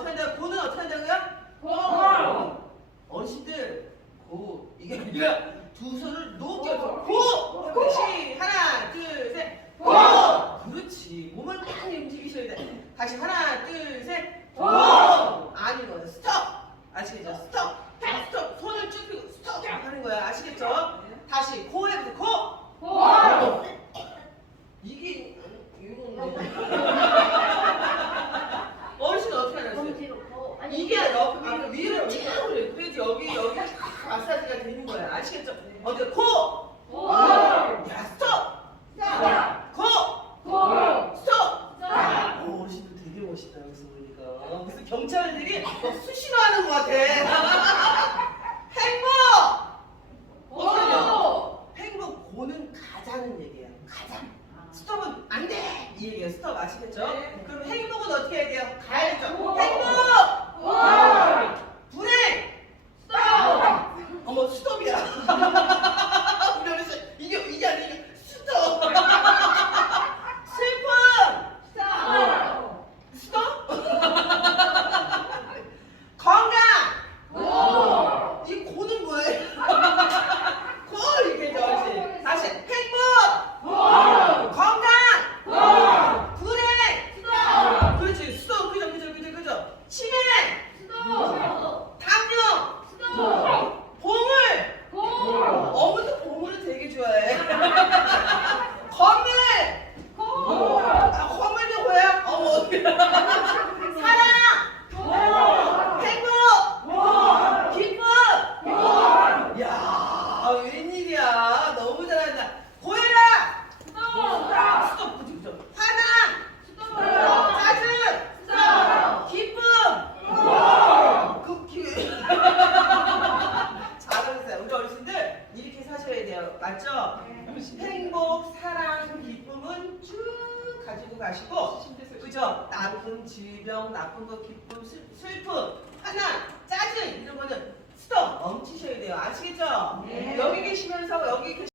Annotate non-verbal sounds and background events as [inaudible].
한다고요? 고는 어떻게 한다고요? 고. 어르신들 고. 이게 아니라 두 손을 높게 해서 고. 다시 하나 둘셋. 고. 그렇지. 몸을 많이 움직이셔야 돼. 다시 하나 둘셋 고. 아닌 거예요 스톱 아시겠죠? 스톱 손을 쭉 펴고 스톱 하는 거야 아시겠죠 다시 고 해보세요 고 고. 이게 이건 어르신 어떻게 하나요? 너무 뒤로 고. 아니, 이게 여, 아, 위로 쭉 올려. 그래야지 여기 여기 마사지가 되는 거야. 아시겠죠? 어디 코, 고. 야 스톱, 스톱. 코, 고. 스톱. 스톱. 오, 어르신도 되게 멋있다 여기서 보니까 무슨 경찰들이 뭐 수신호하는 것 같아. [laughs] 행복. 고. 행복 고는 가자는 얘기예요. 가자. 스톱은 안 돼. 이 얘기예요. 스톱 아시겠죠? 네. 그럼 행복은 어떻게 해야 돼요? 가야죠. 고. 행복. 고. 불행. 스톱. 어머 스톱이야. 우리 어르신 이게 이게 아니라 스톱. 슬픔 스톱. 스톱. 건강 고. 이 고는 뭐예요? 고 이게 저 어르신 다시 행복 고. 건강 고. 불행 스톱. 그렇지 스톱 그죠 그죠 그죠 그죠 치매 스톱. 당뇨 스톱. 보물 고. 어머니도 보물을 되게 좋아해 [laughs] 건물 고. 아, 건물도 뭐야? 어머 사랑 고. 행복 고. 기쁨 고야 너무 잘한다 고해라 스톱. 스톱 그죠 그죠 화남 스톱. 짜증 스톱. 기쁨 고. 극기 잘하셨어요 우리 어르신들 이렇게 돼요 맞죠? 행복 사랑 기쁨은 쭉 가지고 가시고 그죠? 나쁜 질병 나쁜 거 기쁨 슬- 슬픔 화남 짜증 이런 거는 스톱 멈추셔야 돼요 아시겠죠? 네. 여기 계시면서 여기 계시